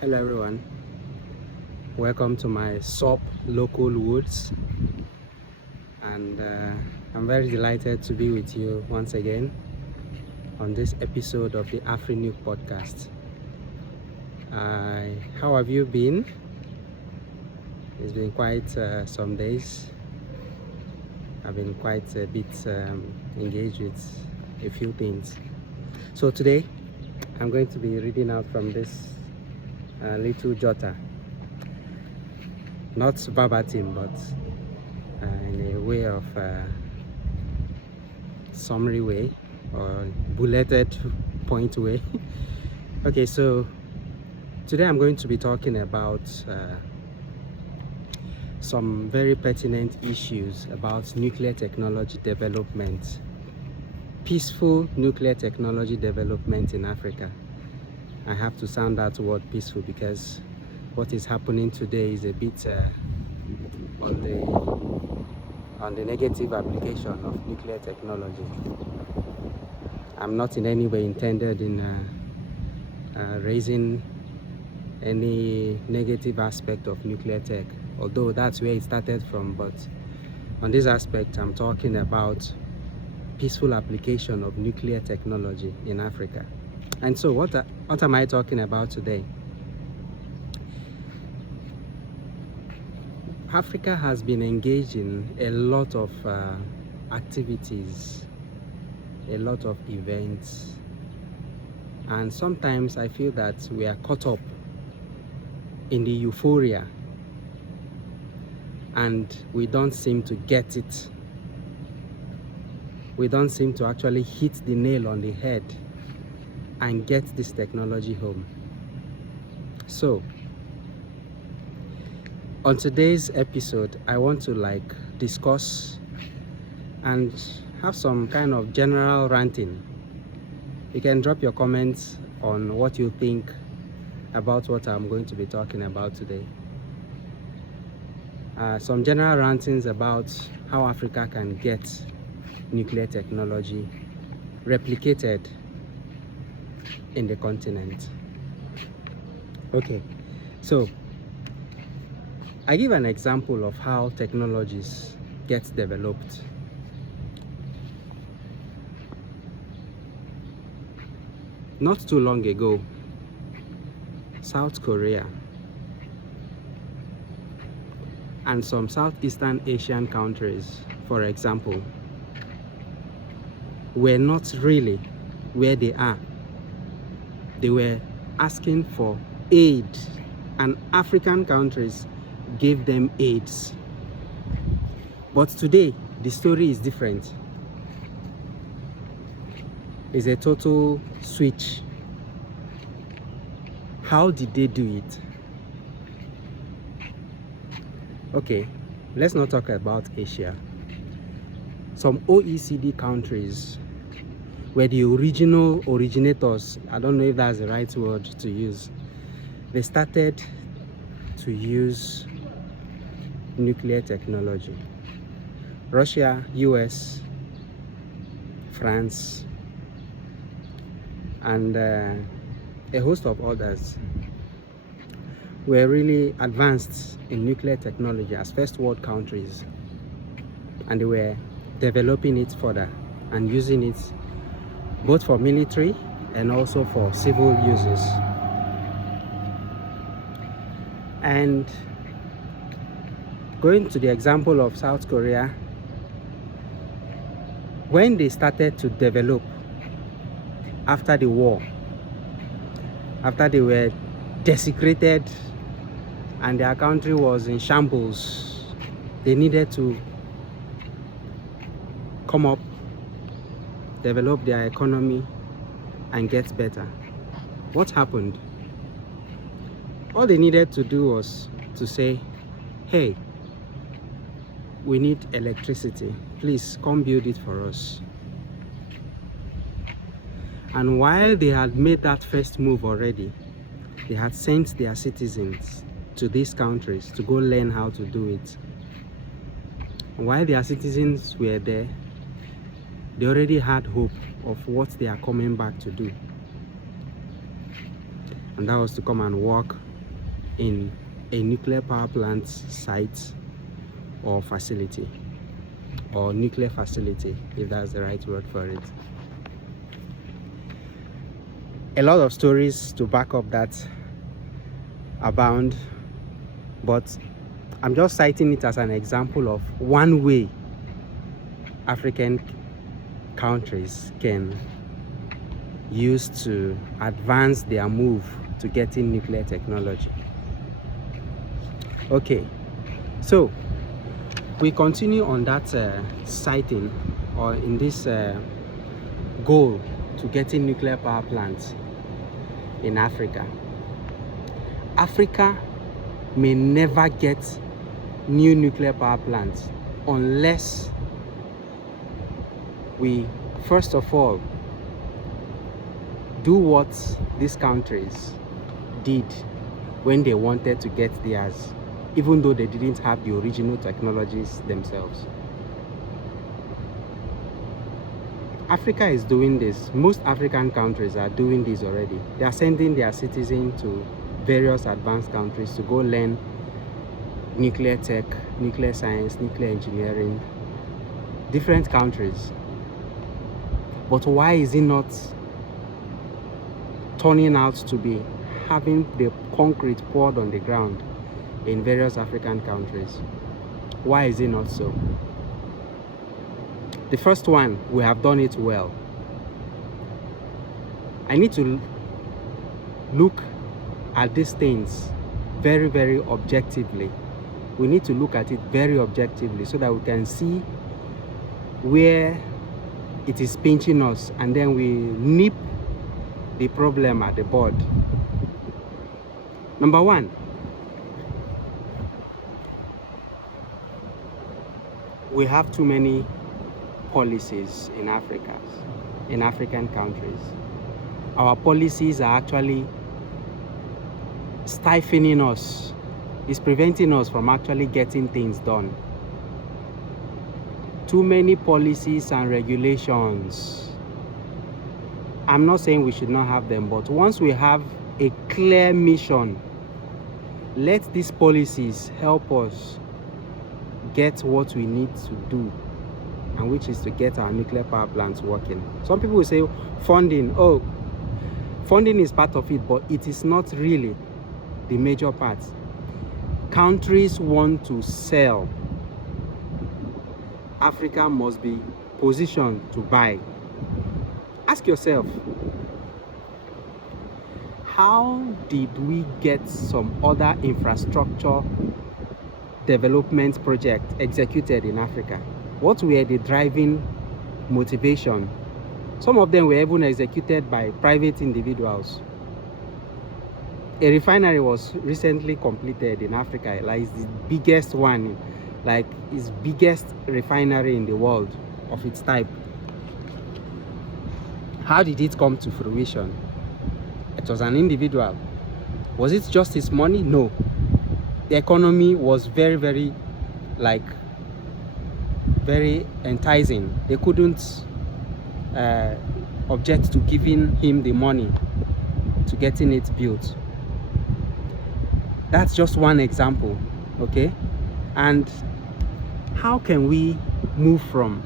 Hello everyone, welcome to my SOP local woods, and I'm very delighted to be with you once again on this episode of the AfriNuke Podcast. How have you been? It's been quite some days. I've been quite a bit engaged with a few things. So today I'm going to be reading out from this little jotter, not verbatim, but in a way of summary way or bulleted point way. Okay, so today I'm going to be talking about some very pertinent issues about nuclear technology development, peaceful nuclear technology development in Africa. I have to sound that word peaceful because what is happening today is a bit on the negative application of nuclear technology. I'm not in any way intended in raising any negative aspect of nuclear tech, although that's where it started from. But on this aspect, I'm talking about peaceful application of nuclear technology in Africa. And so what am I talking about today? Africa has been engaged in a lot of activities, a lot of events, and sometimes I feel that we are caught up in the euphoria and we don't seem to get it. We don't seem to actually hit the nail on the head and get this technology home. So on today's episode, I want to discuss and have some kind of general ranting. You can drop your comments on what you think about what I'm going to be talking about today. Some general rantings about how Africa can get nuclear technology replicated in the continent. Okay, so I give an example of how technologies get developed. Not too long ago, South Korea and some Southeastern Asian countries, for example, were not really where they are. They were asking for aid, and African countries gave them aids. But today, the story is different. It's a total switch. How did they do it? Okay, let's not talk about Asia. Some OECD countries were the originators. I don't know if that's the right word to use. They started to use nuclear technology. Russia, US, France, and a host of others were really advanced in nuclear technology as first world countries, and they were developing it further and using it both for military and also for civil uses. And going to the example of South Korea, when they started to develop after the war, after they were desecrated and their country was in shambles, they needed to come up, develop their economy, and get better. What happened? All they needed to do was to say, hey, we need electricity. Please come build it for us. And while they had made that first move already, they had sent their citizens to these countries to go learn how to do it. And while their citizens were there, they already had hope of what they are coming back to do. And that was to come and work in a nuclear power plant site or facility, or nuclear facility, if that's the right word for it. A lot of stories to back up that abound, but I'm just citing it as an example of one way African countries can use to advance their move to getting nuclear technology. Okay, so we continue on that citing, or in this goal to getting nuclear power plants in Africa. Africa may never get new nuclear power plants unless we first of all do what these countries did when they wanted to get theirs, even though they didn't have the original technologies themselves. Africa is doing this. Most African countries are doing this already. They are sending their citizens to various advanced countries to go learn nuclear tech, nuclear science, nuclear engineering, different countries. But why is it not turning out to be having the concrete poured on the ground in various African countries? Why is it not so? The first one, we have done it well. I need to look at these things very, very objectively. We need to look at it very objectively so that we can see where it is pinching us, and then we nip the problem at the bud. Number one, we have too many policies in Africa, in African countries. Our policies are actually stifling us. It's preventing us from actually getting things done. Too many policies and regulations. I'm not saying we should not have them, but once we have a clear mission, let these policies help us get what we need to do, and which is to get our nuclear power plants working. Some people will say funding. Oh, funding is part of it, but it is not really the major part. Countries want to sell. Africa must be positioned to buy. Ask yourself, how did we get some other infrastructure development project executed in Africa? What were the driving motivation? Some of them were even executed by private individuals. A refinery was recently completed in Africa, like it's the biggest one, like it's biggest refinery in the world of its type. How did it come to fruition? It was an individual. Was it just his money? No. The economy was very, very enticing. They couldn't object to giving him the money to getting it built. That's just one example, okay? And how can we move from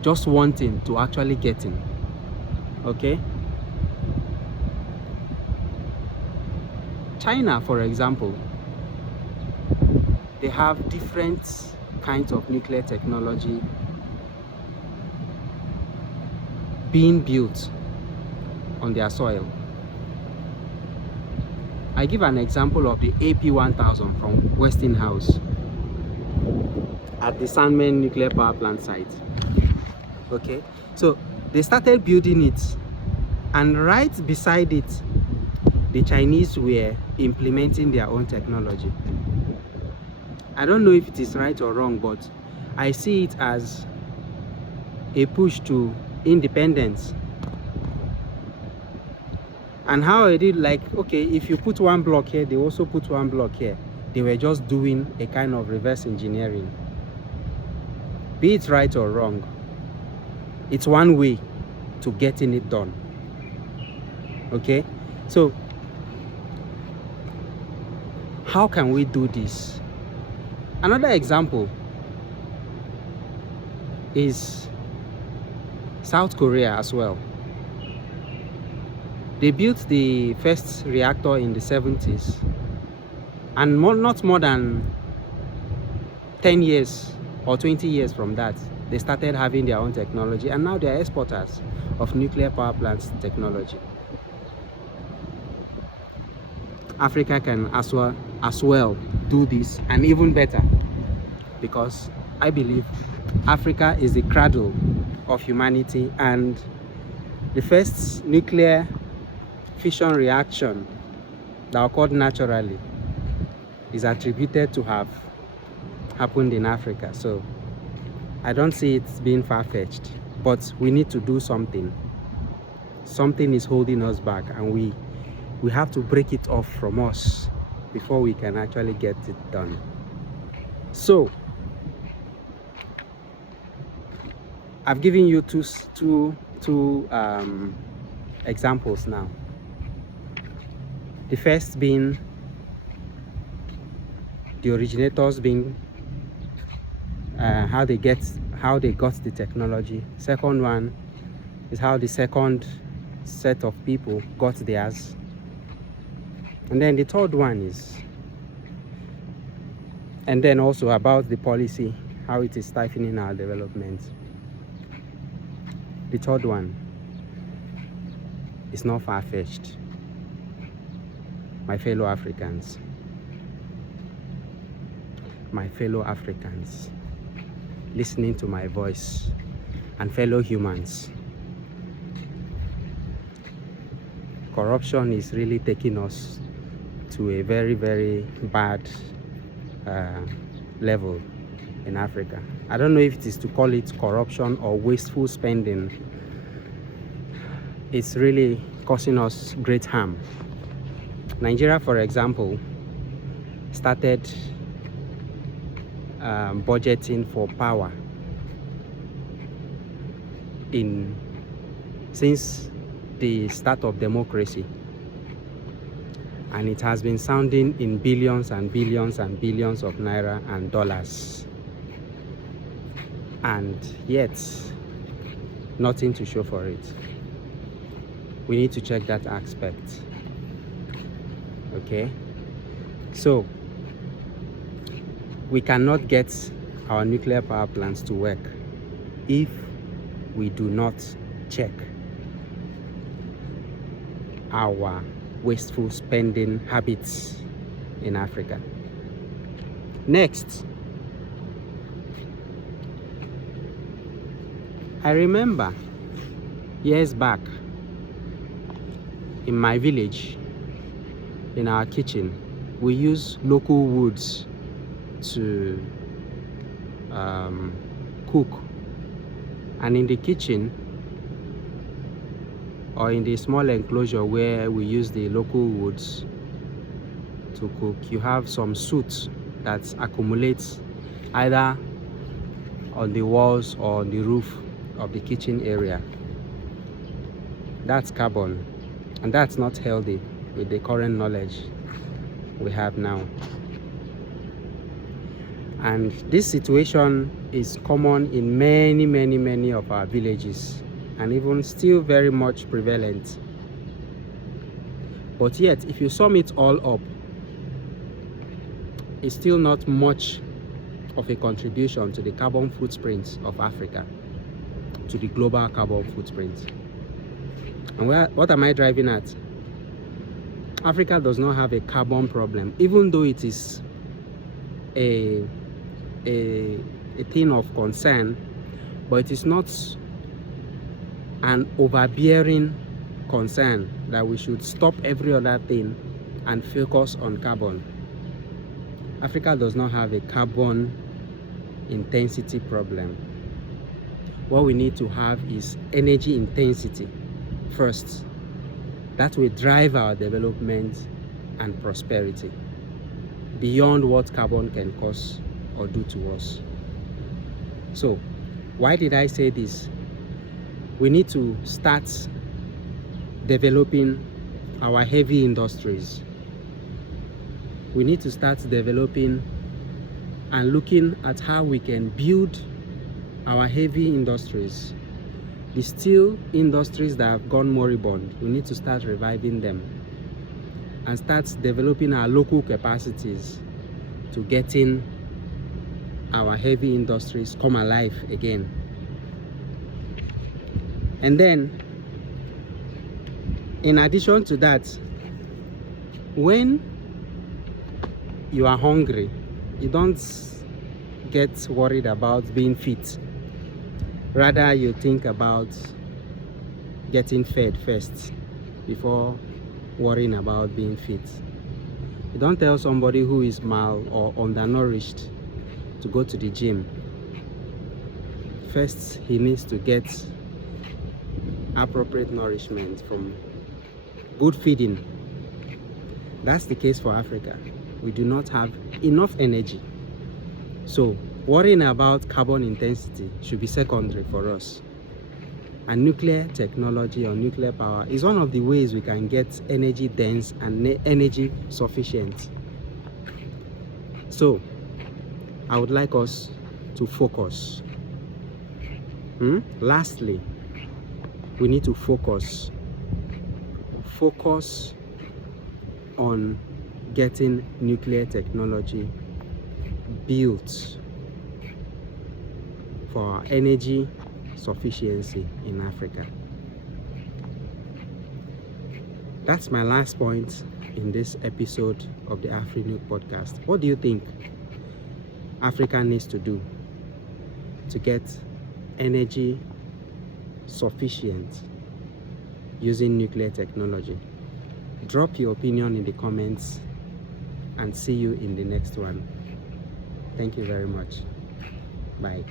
just wanting to actually getting, okay? China, for example, they have different kinds of nuclear technology being built on their soil. I give an example of the AP1000 from Westinghouse at the Sanmen nuclear power plant site. Okay, so they started building it, and right beside it, the Chinese were implementing their own technology. I don't know if it is right or wrong, but I see it as a push to independence. And how I did, like, okay, if you put one block here, they also put one block here. They were just doing a kind of reverse engineering. Be it right or wrong, it's one way to getting it done. Okay, so How can we do this? Another example is South Korea as well. They built the first reactor in the 70s, and not more than 10 years or 20 years from that, they started having their own technology, and now they are exporters of nuclear power plants technology. Africa can as well do this, and even better, because I believe Africa is the cradle of humanity, and the first nuclear fission reaction that occurred naturally is attributed to have happened in Africa. So I don't see it being far-fetched, but we need to do something. Something is holding us back, and we have to break it off from us before we can actually get it done. So I've given you two examples now. The first being the originators being how they got the technology. Second one is how the second set of people got theirs. And then the third one is, and then also about the policy, how it is stifling our development. The third one is not far-fetched. My fellow Africans, listening to my voice, and fellow humans, corruption is really taking us to a very, very bad level in Africa. I don't know if it is to call it corruption or wasteful spending. It's really causing us great harm. Nigeria, for example, started budgeting for power since the start of democracy, and it has been sounding in billions and billions and billions of naira and dollars, and yet nothing to show for it. We need to check that aspect. Okay, so we cannot get our nuclear power plants to work if we do not check our wasteful spending habits in Africa. Next, I remember years back in my village, in our kitchen, we use local woods to cook, and in the kitchen or in the small enclosure where we use the local woods to cook, you have some soot that accumulates either on the walls or on the roof of the kitchen area. That's carbon, and that's not healthy with the current knowledge we have now. And this situation is common in many of our villages, and even still very much prevalent. But yet, if you sum it all up, it's still not much of a contribution to the carbon footprint of Africa, to the global carbon footprint. And what am I driving at? Africa does not have a carbon problem, even though it is a thing of concern, but it is not an overbearing concern that we should stop every other thing and focus on carbon. Africa does not have a carbon intensity problem. What we need to have is energy intensity first. That will drive our development and prosperity beyond what carbon can cause or do to us. So, why did I say this? We need to start developing our heavy industries. we need to start developing and looking at how we can build our heavy industries. The steel industries that have gone moribund, we need to start reviving them and start developing our local capacities to getting our heavy industries come alive again. And then, in addition to that, when you are hungry, you don't get worried about being fit. Rather, you think about getting fed first before worrying about being fit. You don't tell somebody who is mal or undernourished to go to the gym. First, he needs to get appropriate nourishment from good feeding. That's the case for Africa. We do not have enough energy. So worrying about carbon intensity should be secondary for us. And nuclear technology or nuclear power is one of the ways we can get energy dense and energy sufficient. So I would like us to focus. Lastly, we need to focus on getting nuclear technology built for our energy sufficiency in Africa. That's my last point in this episode of the AfriNuke Podcast. What do you think Africa needs to do to get energy sufficient using nuclear technology? Drop your opinion in the comments and see you in the next one. Thank you very much. Bye.